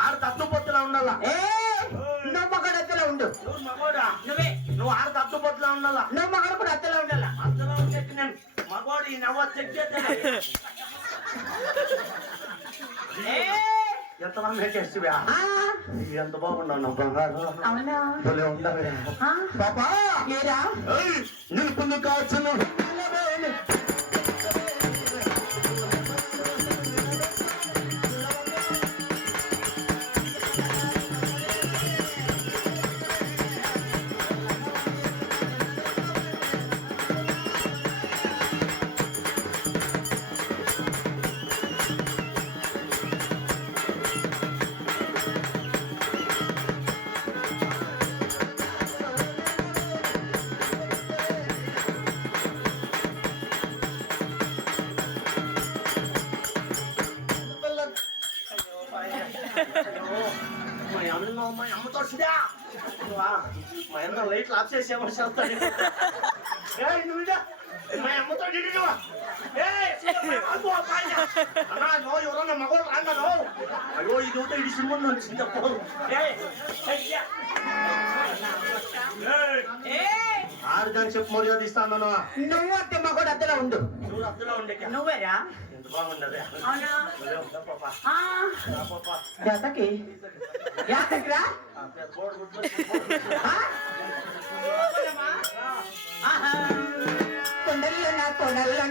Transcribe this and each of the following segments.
ఆడ తత్తుపొత్తులా ఉండాలా నువ్వు మగడు అత్తలా ఉండు. నువ్వే నువ్వు ఆడ తత్తుపొత్తులా ఉండాలా. నువ్వు మగడు కూడా అత్తలా ఉండాలా. అంతలా ఉంటే నేను మగోడు ఈ నవ్వ చెక్ చేస్తాను. ఎంతలా మేకేస్తువా? ఎంత బాగున్నావు బంగారు. భలే ఉండవే పాపా. నిలుపుందు కాచును మా అమ్మతో మా అన్న లైట్లు ఆఫ్ చేసేమని చెప్తాను. మా అమ్మతో అన్నా ఎవరన్నా మగోళ్ళు రాన్నారు. అయ్యో ఇది ఉంటే ఇది సినిమా నుంచి చెప్పు. ఆరుగాని చెప్పు మర్యాద ఇస్తాను. నువ్వు అత్తే మగోడు అద్దలా ఉండు. నువ్వు అద్దలా ఉండే నువ్వేరా బాగుండదే. జాతకి జాతకిరా కొండల్లో కొండల్లో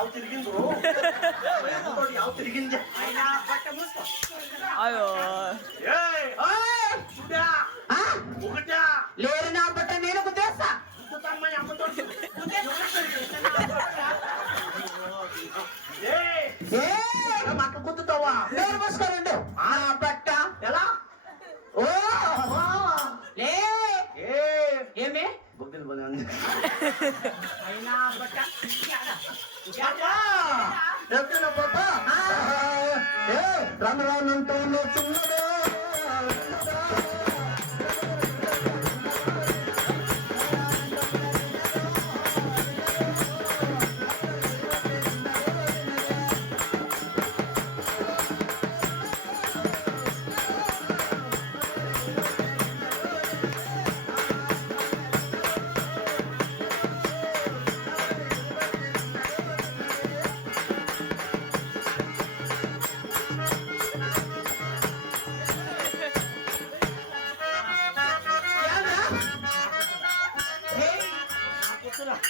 ಯಾವ ತಿರುಗಿಂದ್ರು ಯಾವ ತಿರುಗಿಂದೆ అయినా బట్ట మూసుకో. అయ్యో ఏయ్ ఓయ్! చూడా ఆ? ఒకటా లేరు నా బట్ట నేను గుద్దేస్తా. అమ్మని అమ్మతో మాకు గుర్తుతావా లేరు మూసుకోరండు. ఆ బట్ట ఎలా ఓ లే ఏమే బొగ్గిల్ బలి ఉంది అయినా బట్ట ఎక్కడ పాపా రాను రానంటూ చిన్నదే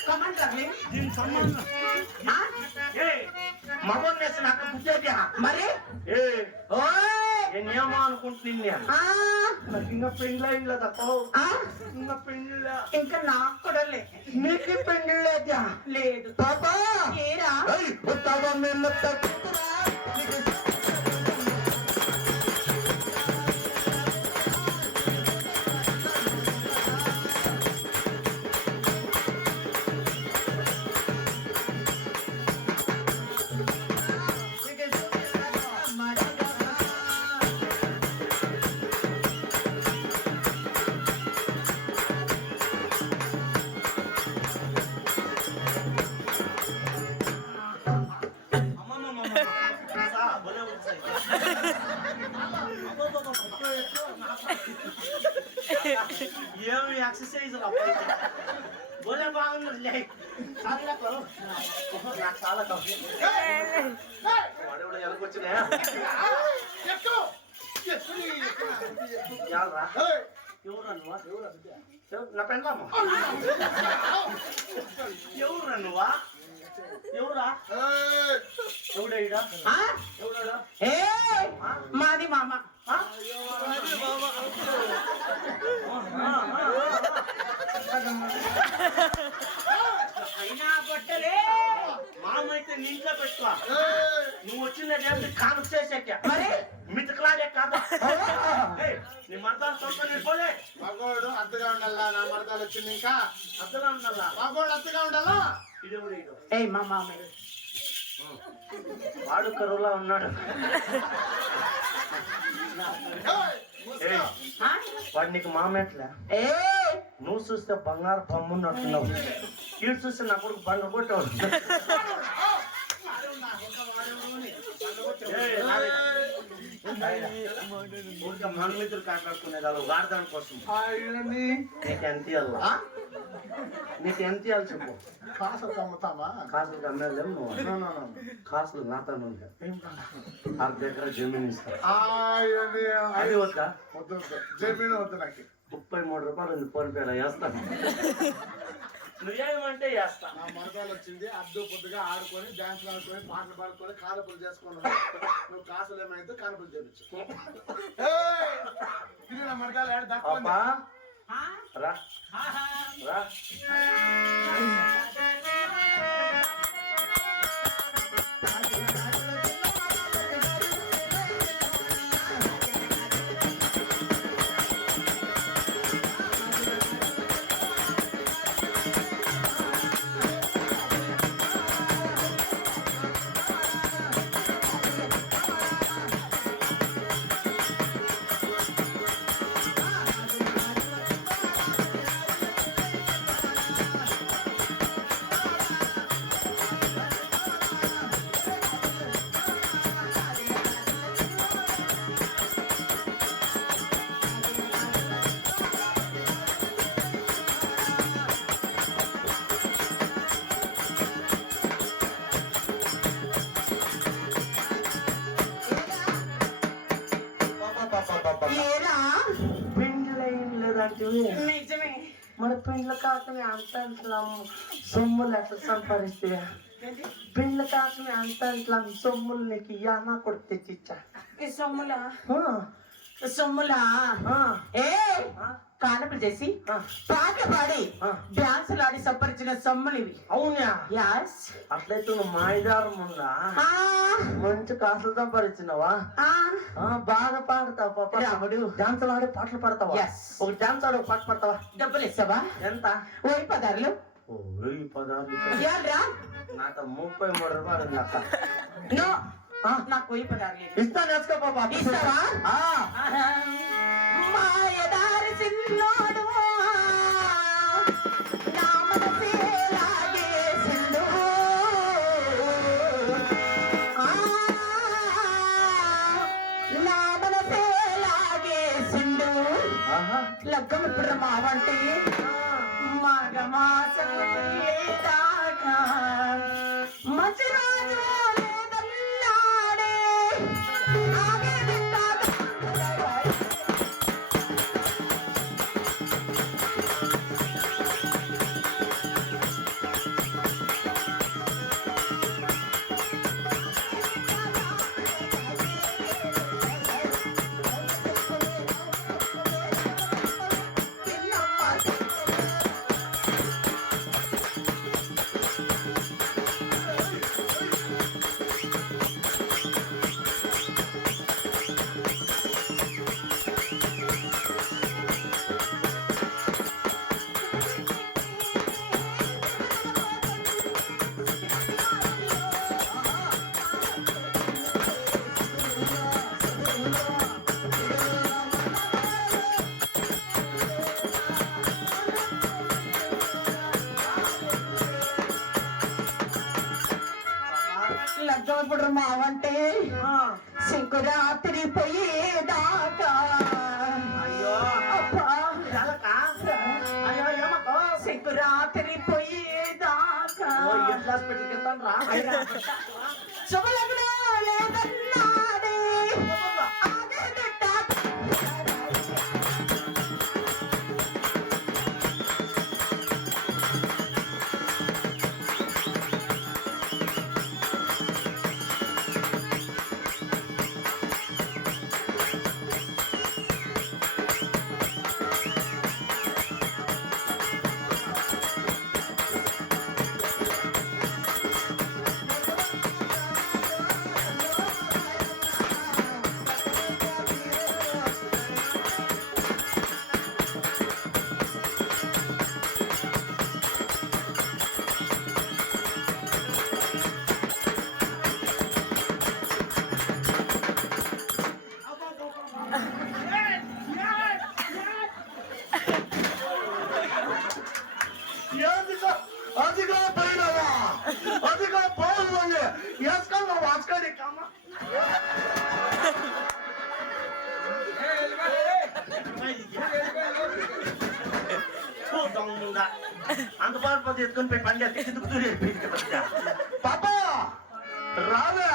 కమాండ్ రవి దీని సంబంధం మగోన్ వేసిన అక్కడ కూర్చోద్యా మరి ఏ ఓయ్ నేనేమో అనుకుంటున్నా ఆ నాకు ఇంకా పెండ్ల తక్కువ ఆ ఇంకా పెండ్ల ఇంకా నాకు కూడా లే నీకు పెండ్లేదా లేదు పాపా ఏరా ఉత్తవ మెల్లత ఏమి ఎక్సర్సైజ్ బోలే బాగున్నది నాకు చాలా కాఫీ వాడేవాడు ఎలాగొచ్చినా నా పెండ్లామా ఎవరురా నువ్వా ఎవరా ఎవడేడా ఆ ఎవడా ఏ మాది మామ అయినా బట్టలే మామైతే నీ ఇంట్లో పెట్టుకో నువ్వు వచ్చిన కాను చేసాక మరి మితకలాడే కాదు నీ మర్దాలు తోట పోలే మగోడు అద్దగా ఉండాలా నా మరదాలు వచ్చింది ఇంకా అర్థంగా ఉండాలా మగోడు అద్దగా ఉండాలా ఇదేవుడు ఇడు ఏ మా మామ వాడు కరువులా ఉన్నాడు ఏయ్, మూసుకో. ఆ? వాడు నీకు మామెట్లే ఏ నువ్వు చూస్తే బంగారు బొమ్మున్నట్టున్నావు ఈడు చూస్తే నా కొడుకు బంగ కొట్టాడు ఊరికే మనుమితులు కాట్లాడుకునేది వాళ్ళు వాడదాని కోసం ఆయనని నీకు ఎంత ఇవ్వాలా నీకు ఎంత ఇవ్వాలి చెప్పు కాసు అమ్ముతామా కాసులు అమ్మేలేము నువ్వు కాసులు నాతోనే ఉంటాయి 6 ఎకరా జమీన్ ఇస్తా ఆయనని అది వద్దా వద్దు జమీన్ వద్దు నాకు 33 రూపాయలు ఉంది ఫోన్ పేలో వేస్తాను నువ్వేమంటే వేస్తా నా మరదాలు వచ్చింది అద్దు పొద్దుగా ఆడుకొని డాన్స్ ఆడుకొని పాటలు పాడుకొని కానుపులు చేసుకొని నువ్వు కాసులు ఏమైతే కానుపులు చేపించు ఇది నా మరదాలు ఆడి అబ్బా దక్కువ రా రా ఏరా పెండ్లైన్ లేదంటే నిజమే మన పెండ్ల కాకనే అంత సొమ్ములు ఎట్లా సంపాదిస్తే ఏంటి? పెళ్ళ కాసుని అంత ఇట్లా సొమ్ములు నీకు యానా కొడుకు తెచ్చిచ్చా ఈ సొమ్ములా ఆ, సొమ్ములా ఆ, ఏ ఆ, కానుకలు చేసి ఆ. పాటలు పాడి ఆ. డాన్సులు ఆడి సంపరించిన సొమ్ములు ఇవి అవునా యాస్ అట్లయితే నువ్వు మాయదారం ఉందా మంచి కాసులు సంపాదించినావా బాగా పాడతావు పాప రాముడు. డాన్సులు ఆడి పాటలు పాడతావా Yes. ఒక డాన్స్ ఆడి ఒక పాట పాడతావా డబ్బులు ఇస్తావా ఎంత ఓయ్ పదార్లు ఓ, 1016 యాడ్రా నాకు 33 రూపాయలు ఉంది అక్క నో ఆ, నాకు ఓయ్ పదార్లు ఇస్తాను వేసుకో పాప ఇస్తావా? ఆ, మాయదారి చిన్నోడు నా మనసే లాగేసిండు. నా మనసే లాగేసిండు. ఆహా. లగ్గం ఇప్పుడు మావంటే మాఘమాసం దాకా మంచి రోజు లేదన్నాడే. ఆగే వింటాడు. లగ్గం ఇప్పుడు మావంటే ఆ. శంకురాత్రి పోయేదాకా. అయ్యో అబ్బా. ఎలాకా? అయ్యో ఏమక్కో? శంకురాత్రి పోయేదాకా ఓ, ఏ హాస్పిటల్కి వెళ్తాను రా శుభలగ్నం లేదన్నాడే. ఆగే వింటాడు. అదిగో అదిగో పోయినావా అదిగో పోవాలి వేసుకో వాసుకోండి కమ్మ అంత పాటు ఎత్తుకొని పోయి పని చేస్తే కిందకు దూరే పాప రావా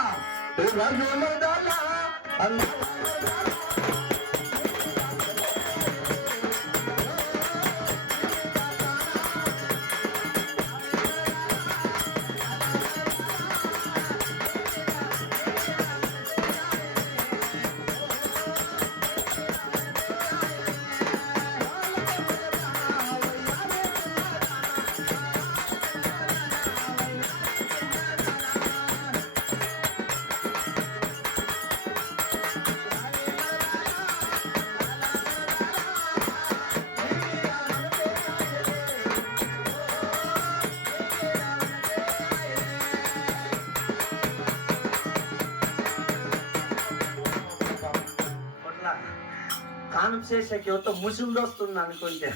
కానం చేసాక యువత ముసుగులు వస్తుంది అనుకుంటే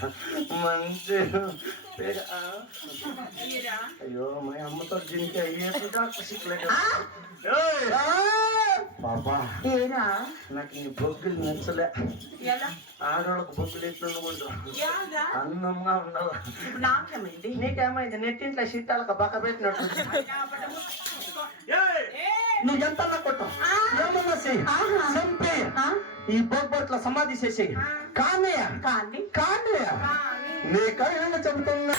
మంచి అయ్యో మా అమ్మతో దీనికి అయ్యేట్టుగా పాపా ఏరా నాకు ఈ బొగ్గులు నచ్చలే ఎలా ఆడవాళ్ళకి బొగ్గులు ఎట్లు ఉండకూడదు యాదా అందంగా ఉండాలి ఇప్పుడు నాకేమైంది నీకేమైంది నెట్టింట్లో షిట్టాలకు బక్క పెట్టినట్టు నువ్వు ఎంత కొట్టు ఏమన్నా చెయ్యి చంపి ఈ బొబ్బట్ల సమాధి చేసి కానీ కానీ కానీ నీ కళ్ళ చెబుతున్నా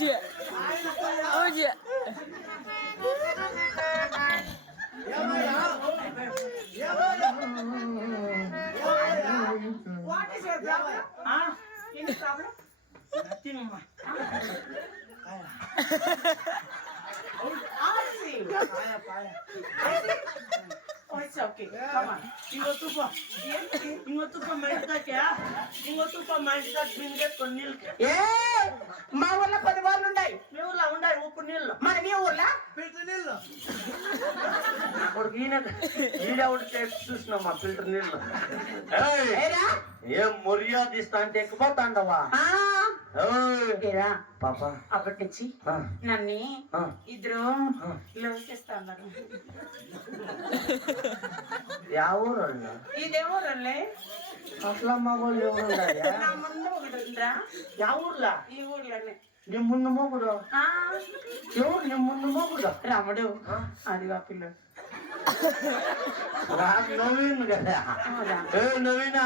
ఊజి ఊజి What is your problem? Any problem? Asking. Oh, it's okay. Come on. ఏ మా ఊర్లో 10 బార్లు ఉన్నాయి. మన మీ ఊర్లో ఫిల్టర్ నీళ్ళు చూసినా మా ఫిల్టర్ నీళ్ళు ఏయ్, ఏరా ఏం మర్యాద ఇస్తా అంటే ఎక్కిపోతాండవా ఆ, ఏరా పాప అప్పటి నుంచి నన్ను ఇద్దరు లవ్ చేస్తా అన్నారు. యా ఊరు వాళ్ళు? ఇదే ఊరల్లే అసలు మా వాళ్ళు ఎవరు ఉన్నాయా? నా ముందు ఒకటి ఉందిరా. యా ఊర్లా? ఈ ఊర్లోనే నీ ముందు మొగుడు ఆ, ఎవరు నీ ముందు మొగుడు? రాముడు అదిగా పిల్లడు. నాకు నవీన్ కదా. అవునా? ఏ నవీనా,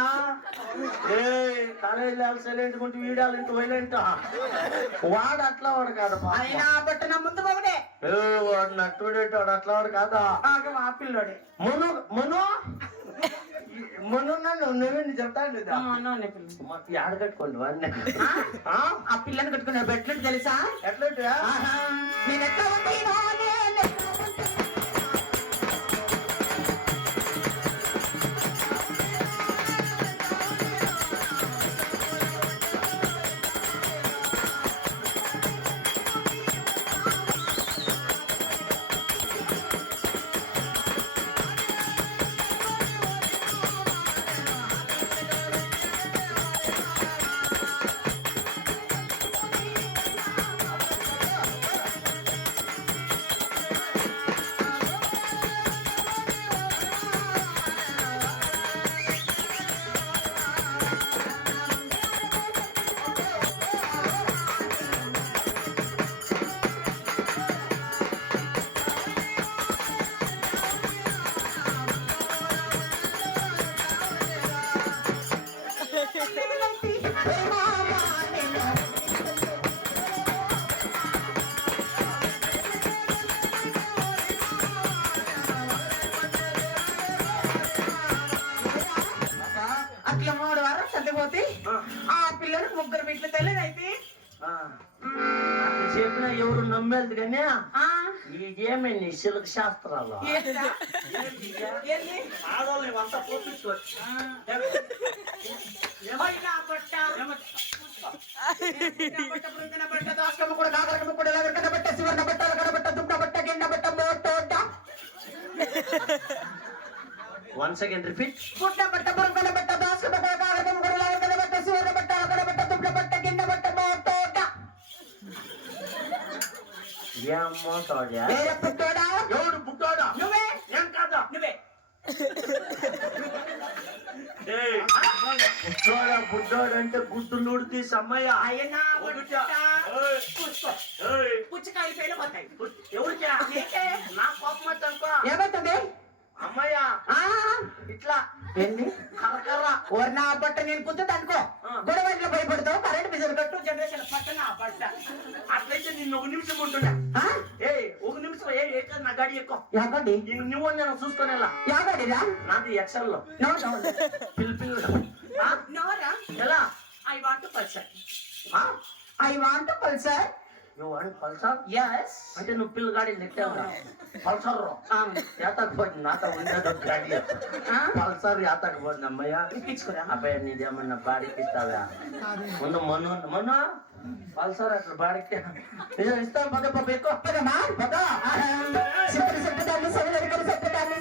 ఏ కాలేజీలో సైలెంట్ కొంటే వీడాలి ఇంటి వైలెంట్. వాడు అట్లా వాడు కాదు పాప. ఆయన బట్ట నా ముందు ఒకటే ఏ వాడు నట్టుడేటి వాడు అట్లా వాడు కాదా. ఆ పిల్లోడే మును మును మును నన్ను నవీన్ చెప్తాను లేదా నూనె పిల్ల. ఆడ కట్టుకోండి వాడిని. ఆ పిల్లని కట్టుకునే బెట్లు తెలుసా? ఎట్లా ఆహా, నేను ఎట్లా ఉంది నూనె అట్లా 3 వారం చదివిపోతే ఆ పిల్లలకు 3 బిడ్డలు తెలియదైతే చెప్పిన ఎవరు నమ్మేది కానీ ఇదేమే నీ శిల్క శాస్త్రాలు. ఆడవాళ్ళు ఇవంతా పోపించుకోవచ్చు. One second repeat. పుట్ట బట్ట బురంకల బట్ట దాస్క బట్ట కాగడం గురల బట్ట బట్ట సువర్ణ బట్ట అగడ బట్ట దుబ్బ బట్ట గిన్నె బట్ట మోటోట. ఏమ్మో తోడా? వేరే పుట్టోడా? ఎవడు పుట్టాడా? నువ్వే ఏం కాదా? నువ్వే ఏయ్, పుట్టోడా పుట్టోడు అంటే గుడ్డు నూడికి సమయ. ఆయన పుట్ట పుచ్చుకో పుచ్చకాయలు పేలు పోతాయి. ఎవరికా? నీకే. నా కోపం వచ్చి అనుకో. ఏమవుతుంది? అమ్మయ్య ఇట్లా ఏంది కర్ర ఓర్ నా బట్ట నేను కుద్దుతా అనుకో. గొడవ ఇంట్లో భయపడతావు. కరెంట్ బిజర్ కట్టు జనరేషన్ పట్ట నా బట్ట. అట్లయితే నిన్ను 1 నిమిషం ఉంటున్నా. ఏ 1 నిమిషం ఎక్కడ నా గాడి ఎక్కువ యాగండి నువ్వు నేను చూసుకునేలా. యాగండిరా నాది ఎక్సెల్ లో నో నో పిలిపి నోరా. ఎలా I want Pulsar. I want Pulsar. నువ్వు వాడి పల్సర్ ఎస్ అంటే నువ్వు పిల్లగాడి లెక్క పల్సర్ యాతకు పోయింది నాతో ఉండేది గాడి పల్సర్ యాతకు పోయింది. అమ్మయ్య ఇప్పించుకురా. అబ్బాయి నీదేమన్నా బాడీకి ఇస్తావా? మొన్న మొన్న మొన్న పల్సర్ అట్లా బాడీకి ఇస్తాం. పద పాప ఎక్కువ పదమా పద. చెప్పు చెప్పదాన్ని సవిలరికలు చెప్పదాన్ని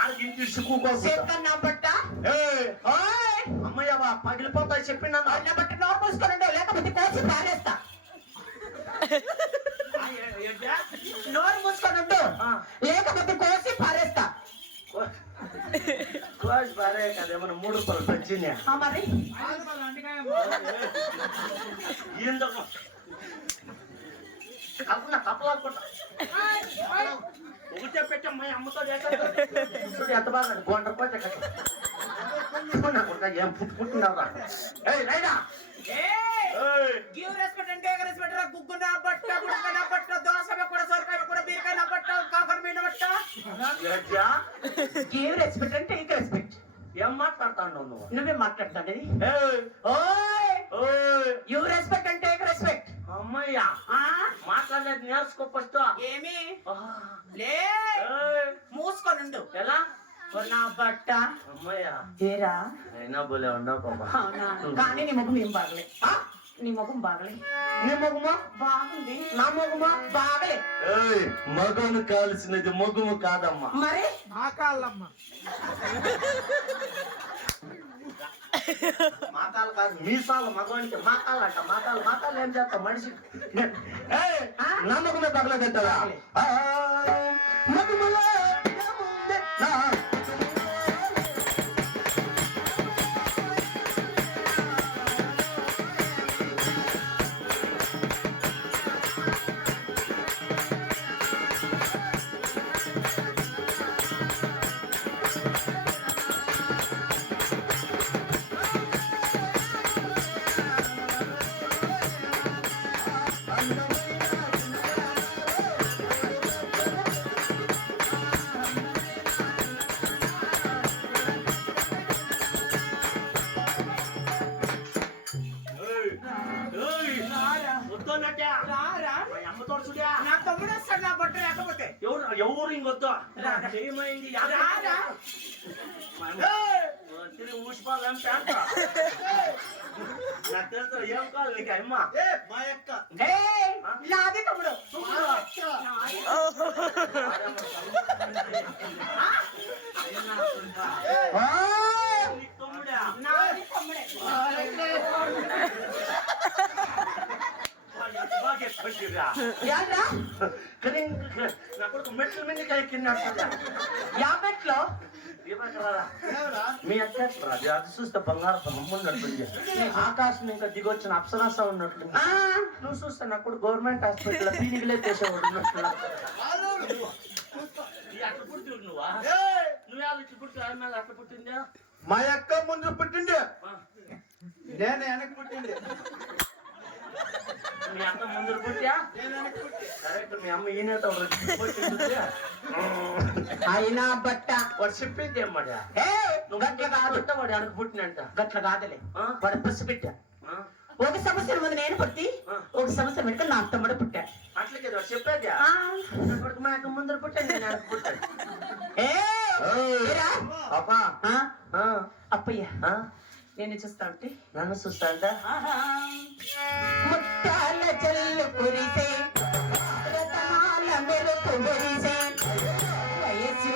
ఆడికి కూకోసం చేతన్న బట్ట ఓయ్ అమ్మయ్యవా పగిలిపోతాయి చెప్పిండు అన్న బట్ట నోరు మూసుకోనండు లేకపోతే కోసి పారేస్తా నోరు మూసుకోనండు లేకపోతే కోసి పారేస్తా కోసి పారే కదేమన్నా 3 రూపాయలు పెంచినా మరి ఏందమ్మా కప్పున కప్పలాడుకుంటా ఒకటే పెట్టమ్మా అమ్మతో ఎంత బాగా 100 రూపాయలు కట్ట ఏం పుట్టుకుంటున్నారా రైడా గివ్ రెస్పెక్ట్ అంటే రెస్పెక్ట్ రా గుగ్గున బట్ట గుడ్డన బట్ట దోస కూడా సొరకాయ కూడా బీరకాయ బట్ట కాకర మీద బట్ట గివ్ రెస్పెక్ట్ అంటే టేక్ రెస్పెక్ట్ ఏం మాట్లాడతాను నువ్వు నువ్వే మాట్లాడతానది ఓయ్ యు రెస్పెక్ట్ అంటే టేక్ రెస్పెక్ట్ అమ్మయ్యా మాట్లాడలేదు నేర్చుకో ఫస్ట్ ఏమి లే మూసుకొనుండు ఎలా నా బట్ట అమ్మయ్యా ఏరా అయినా బోలే ఉండవు పాపా అవునా కానీ నీ ముఖం ఏం బాగలే నీ ముఖం బాగలే నీ మొగమా బాగుంది నా మొగమా బాగలే మగను కాల్సినది మొగము కాదమ్మా మరి మాకాలు కాదు మీసాలు మగవానికి మాకాలు అంట మాకాలు ఏం చేస్తాం మనిషి నా మొగమే పగలగట్టదా మగములో ఏముంది? నా తమ్ముడు వస్తాడు నా బట్ట లేకపోతే ఎవరు ఇంకొద్దు ఏమైంది ఊసిపాలు ఏం పేంట నాకు తెలుసు ఏం కాదు నీకు అమ్మ మా యొక్క నాదే తమ్ముడు తమ్ముడా నాది తమ్ముడే నా కొడుకు మెట్ల మీద ఎక్కినట్టు యా మెట్లో మీ అక్క అది చూస్తే బంగారు నమ్మున్నట్టుంది ఆకాశం ఇంకా దిగొచ్చిన అప్సరస ఉన్నట్టు నువ్వు చూస్తే నా కూడా గవర్నమెంట్ హాస్పిటల్ పీనికలే చేసేవాడు ఉన్నట్టు అట్లా పుట్టిండు నువ్వా నువ్వే ఇట్లా పుట్టి అట్లా పుట్టిందా మా యొక్క ముందు పుట్టింది నేను వెనక్కి పుట్టింది మీ అక్క ముందు పుట్టా కరెక్ట్ మీ అమ్మ ఈయనతో అయినా బట్ట వాడు చెప్పింది ఏమ్మడా నువ్వు గట్ల కాదు వాడు వెనక పుట్టినంట గట్ల కాదులే వాడు పసి పెట్టా ఒక సంవత్సరం ముందు నేను పుట్టి ఒక సంవత్సరం వెనుక నా తమ్ముడు పుట్టా అట్లా కదా వాడు చెప్పేది వాడికి మా అక్క ముందర పుట్టాను నేను వెనక పుట్టాను అప్పా అప్పయ్య నేను చూస్తా ఉంటే నన్ను చూస్తా అంట ముత్తాల జల్లు కురిసే రతనాల మెరుపు మురిసే వయసు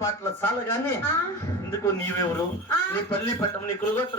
పాటలు చాలు గాని ఎందుకు నీవెవరు నీ పల్లి పట్టం నీ కులగొట్టు